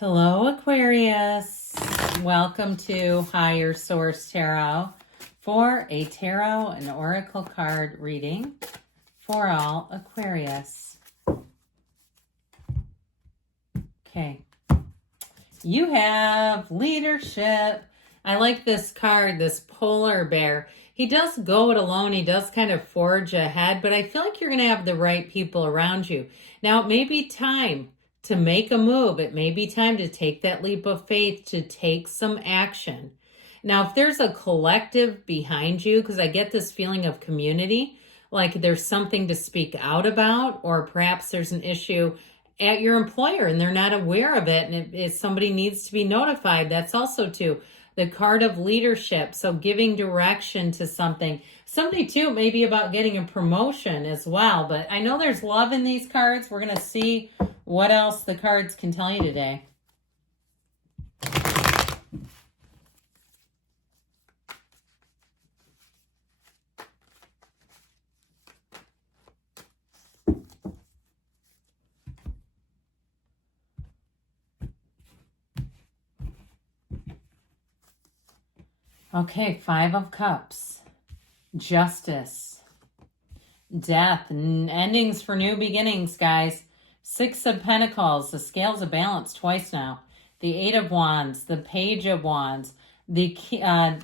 Hello, Aquarius. Welcome to Higher Source Tarot for a tarot and oracle card reading for all Aquarius. Okay. You have leadership. I like this card, this polar bear. He does go it alone. He does kind of forge ahead, but I feel like you're going to have the right people around you. Now, it may be time to make a move. It may be time to take that leap of faith, to take some action. Now, if there's a collective behind you, because I get this feeling of community, like there's something to speak out about, or perhaps there's an issue at your employer and they're not aware of it, and if somebody needs to be notified, that's also too the card of leadership. So giving direction to something. Somebody too, maybe about getting a promotion as well. But I know there's love in these cards. We're going to see what else the cards can tell you today. Okay, Five of Cups, Justice, Death, endings for new beginnings, guys. Six of Pentacles, the Scales of Balance twice now. The Eight of Wands, the Page of Wands, the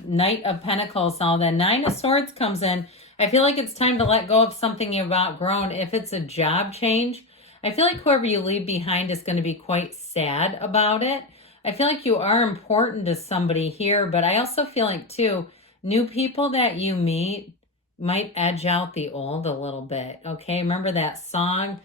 Knight of Pentacles. Now the Nine of Swords comes in. I feel like it's time to let go of something you've outgrown. If it's a job change, I feel like whoever you leave behind is going to be quite sad about it. I feel like you are important to somebody here, but I also feel like, too, new people that you meet might edge out the old a little bit, okay? Remember that song,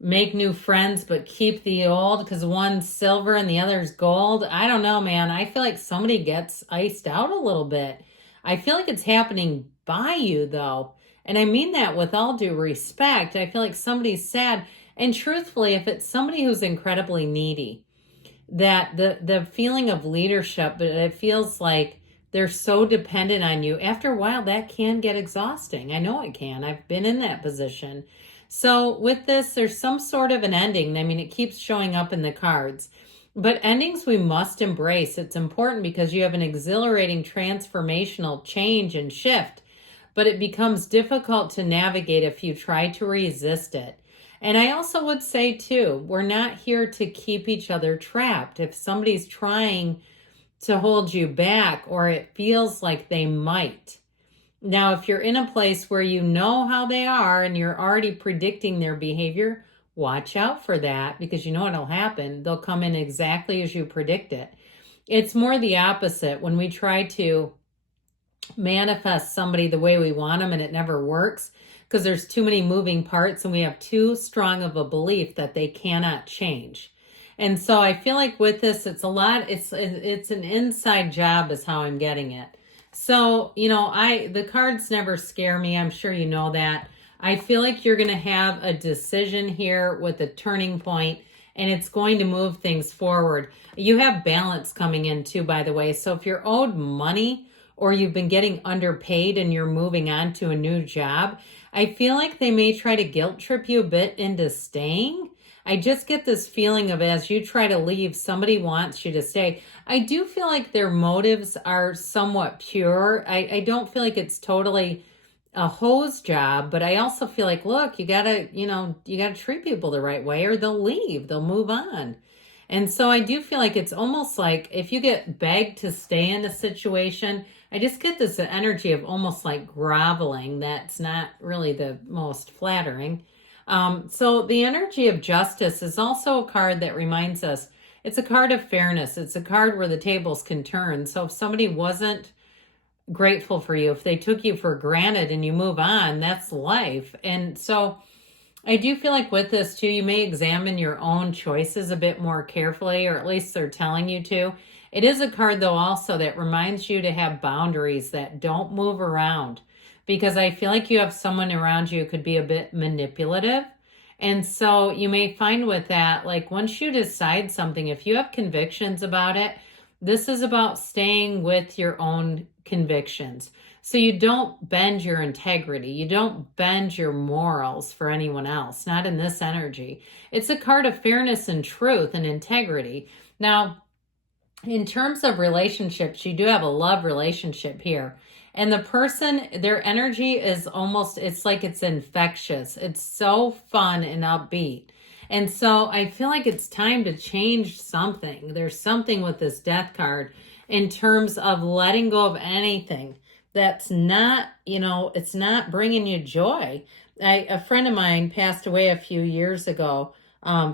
Make New Friends, but Keep the Old, because one's silver and the other's gold? I don't know, man. I feel like somebody gets iced out a little bit. I feel like it's happening by you, though, and I mean that with all due respect. I feel like somebody's sad, and truthfully, if it's somebody who's incredibly needy, that the feeling of leadership, but it feels like they're so dependent on you. After a while, that can get exhausting. I know it can. I've been in that position. So with this, there's some sort of an ending. I mean, it keeps showing up in the cards. But endings we must embrace. It's important because you have an exhilarating transformational change and shift. But it becomes difficult to navigate if you try to resist it. And I also would say, too, we're not here to keep each other trapped. If somebody's trying to hold you back, or it feels like they might. Now, if you're in a place where you know how they are and you're already predicting their behavior, watch out for that, because you know what'll happen. They'll come in exactly as you predict it. It's more the opposite. When we try to manifest somebody the way we want them and it never works, because there's too many moving parts and we have too strong of a belief that they cannot change. And so I feel like with this, it's a lot, it's an inside job is how I'm getting it. So, you know, the cards never scare me. I'm sure you know that. I feel like you're going to have a decision here with a turning point, and it's going to move things forward. You have balance coming in too, by the way. So if you're owed money, or you've been getting underpaid and you're moving on to a new job, I feel like they may try to guilt trip you a bit into staying. I just get this feeling of, as you try to leave, somebody wants you to stay. I do feel like their motives are somewhat pure. I don't feel like it's totally a hose job, but I also feel like, look, you gotta treat people the right way, or they'll leave, they'll move on. And so I do feel like it's almost like if you get begged to stay in a situation, I just get this energy of almost like groveling. That's not really the most flattering. So the energy of justice is also a card that reminds us it's a card of fairness. It's a card where the tables can turn. So if somebody wasn't grateful for you, if they took you for granted and you move on, that's life. And so I do feel like with this too, you may examine your own choices a bit more carefully, or at least they're telling you to. It is a card, though, also that reminds you to have boundaries, that don't move around, because I feel like you have someone around you who could be a bit manipulative. And so you may find with that, like once you decide something, if you have convictions about it, this is about staying with your own convictions. So you don't bend your integrity. You don't bend your morals for anyone else, not in this energy. It's a card of fairness and truth and integrity. Now, in terms of relationships, you do have a love relationship here. And the person, their energy is almost, it's like it's infectious. It's so fun and upbeat. And so I feel like it's time to change something. There's something with this death card in terms of letting go of anything that's not, it's not bringing you joy. A friend of mine passed away a few years ago.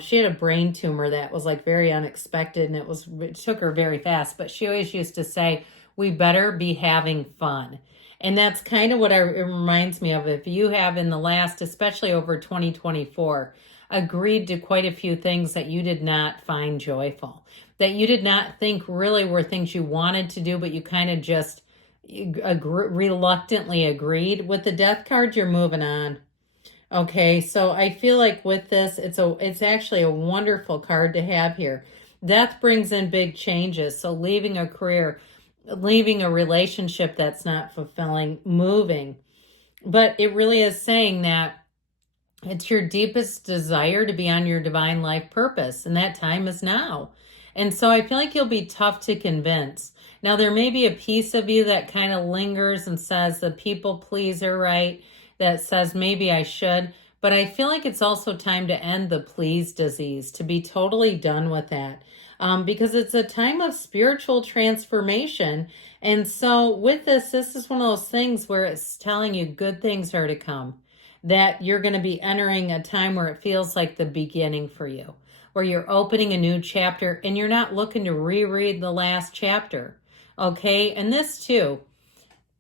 She had a brain tumor that was like very unexpected, and it took her very fast, but she always used to say, we better be having fun. And that's kind of what it reminds me of. If you have in the last, especially over 2024, agreed to quite a few things that you did not find joyful, that you did not think really were things you wanted to do, but you kind of just reluctantly agreed with the death card, you're moving on. Okay, so I feel like with this, it's actually a wonderful card to have here. Death brings in big changes. So leaving a career, leaving a relationship that's not fulfilling, moving. But it really is saying that it's your deepest desire to be on your divine life purpose, and that time is now. And so I feel like you'll be tough to convince. Now, there may be a piece of you that kind of lingers and says the people pleaser, right? That says maybe I should. But I feel like it's also time to end the please disease, to be totally done with that. Because it's a time of spiritual transformation. And so with this is one of those things where it's telling you good things are to come, that you're going to be entering a time where it feels like the beginning for you, where you're opening a new chapter and you're not looking to reread the last chapter. Okay. And this too,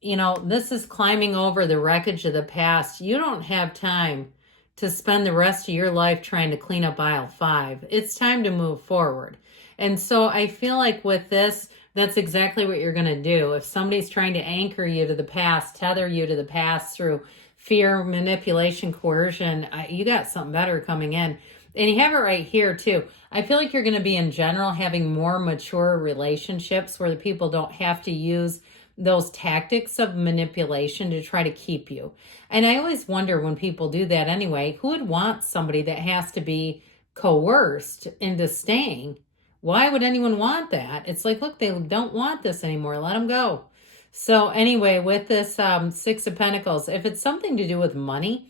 this is climbing over the wreckage of the past. You don't have time to spend the rest of your life trying to clean up aisle 5. It's time to move forward. And so I feel like with this, that's exactly what you're going to do. If somebody's trying to anchor you to the past, tether you to the past through fear, manipulation, coercion, you got something better coming in. And you have it right here too. I feel like you're going to be in general having more mature relationships where the people don't have to use those tactics of manipulation to try to keep you. And I always wonder when people do that anyway, who would want somebody that has to be coerced into staying? Why would anyone want that? It's like, look, they don't want this anymore. Let them go. So anyway, with this 6 of Pentacles, if it's something to do with money,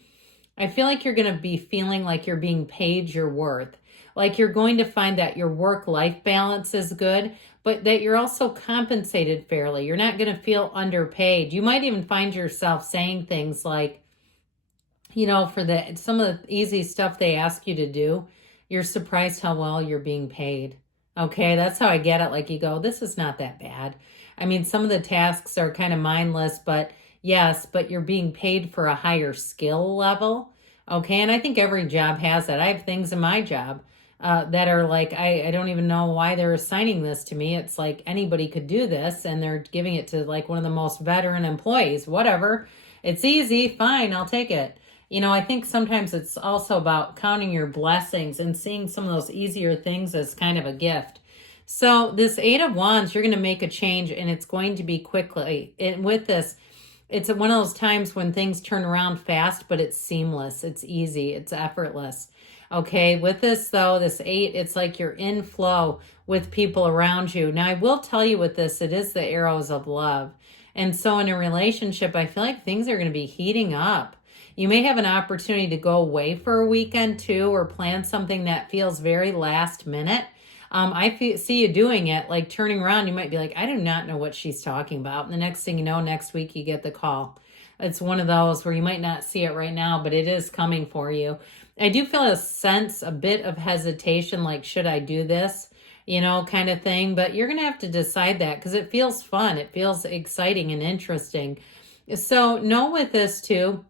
I feel like you're going to be feeling like you're being paid your worth. Like you're going to find that your work-life balance is good, but that you're also compensated fairly. You're not going to feel underpaid. You might even find yourself saying things like, for some of the easy stuff they ask you to do, you're surprised how well you're being paid. Okay, that's how I get it. Like you go, this is not that bad. I mean, some of the tasks are kind of mindless, but yes, but you're being paid for a higher skill level. Okay, and I think every job has that. I have things in my job that are like, I don't even know why they're assigning this to me. It's like anybody could do this, and they're giving it to like one of the most veteran employees. Whatever. It's easy. Fine, I'll take it. I think sometimes it's also about counting your blessings and seeing some of those easier things as kind of a gift. So this 8 of Wands, you're going to make a change, and it's going to be quickly. And with this, it's one of those times when things turn around fast, but it's seamless. It's easy. It's effortless. Okay. With this though, this 8, it's like you're in flow with people around you. Now I will tell you with this, it is the arrows of love. And so in a relationship, I feel like things are going to be heating up. You may have an opportunity to go away for a weekend too, or plan something that feels very last minute. See you doing it, like turning around, you might be like, I do not know what she's talking about. And the next thing you know, next week you get the call. It's one of those where you might not see it right now, but it is coming for you. I do feel a bit of hesitation, like, should I do this? Kind of thing. But you're going to have to decide that because it feels fun. It feels exciting and interesting. So know with this too,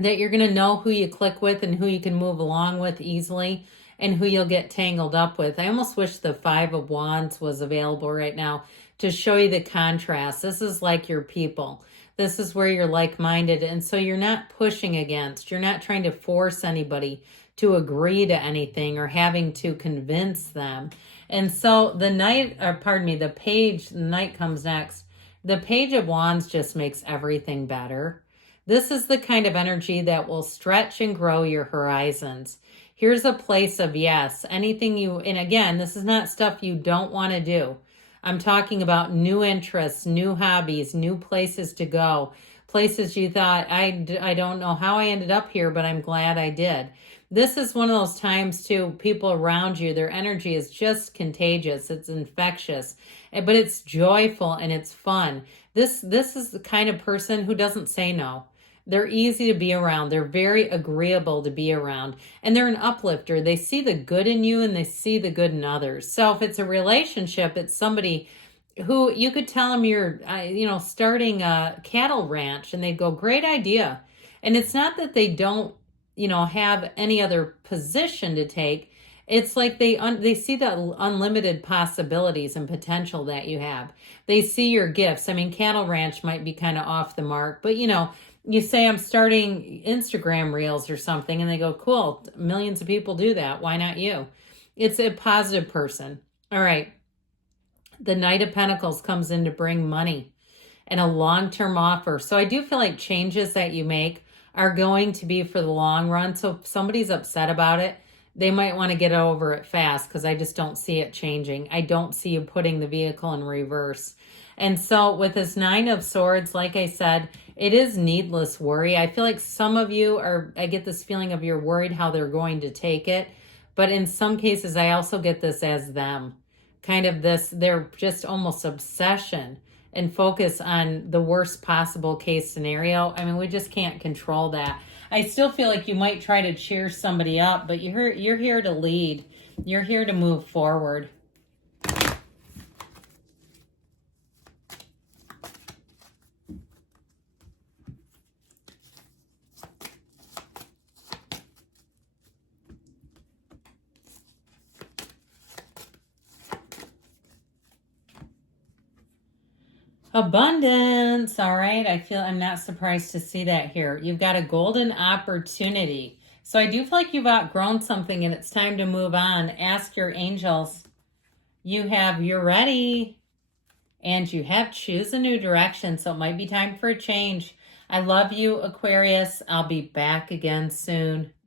that you're going to know who you click with and who you can move along with easily and who you'll get tangled up with. I almost wish the 5 of Wands was available right now to show you the contrast. This is like your people. This is where you're like-minded. And so you're not pushing against. You're not trying to force anybody to agree to anything or having to convince them. And so the Knight comes next. The Page of Wands just makes everything better. This is the kind of energy that will stretch and grow your horizons. Here's a place of yes. Anything you, and again, this is not stuff you don't want to do. I'm talking about new interests, new hobbies, new places to go, places you thought, I don't know how I ended up here, but I'm glad I did. This is one of those times too, people around you, their energy is just contagious. It's infectious, but it's joyful and it's fun. This is the kind of person who doesn't say no. They're easy to be around. They're very agreeable to be around. And they're an uplifter. They see the good in you and they see the good in others. So if it's a relationship, it's somebody who you could tell them you're, starting a cattle ranch and they'd go, great idea. And it's not that they don't, have any other position to take. It's like they see the unlimited possibilities and potential that you have. They see your gifts. I mean, cattle ranch might be kind of off the mark, but you say I'm starting Instagram reels or something and they go, cool, millions of people do that. Why not you? It's a positive person. All right. The Knight of Pentacles comes in to bring money and a long-term offer. So I do feel like changes that you make are going to be for the long run. So if somebody's upset about it, they might want to get over it fast because I just don't see it changing. I don't see you putting the vehicle in reverse. And so with this Nine of Swords, like I said, it is needless worry. I feel like some of you I get this feeling of you're worried how they're going to take it. But in some cases, I also get this as them. Kind of they're just almost obsession and focus on the worst possible case scenario. I mean, we just can't control that. I still feel like you might try to cheer somebody up, but you're here to lead. You're here to move forward. Abundance. All right. I'm not surprised to see that here. You've got a golden opportunity. So I do feel like you've outgrown something and it's time to move on. Ask your angels. You're ready. And you have choose a new direction. So it might be time for a change. I love you, Aquarius. I'll be back again soon.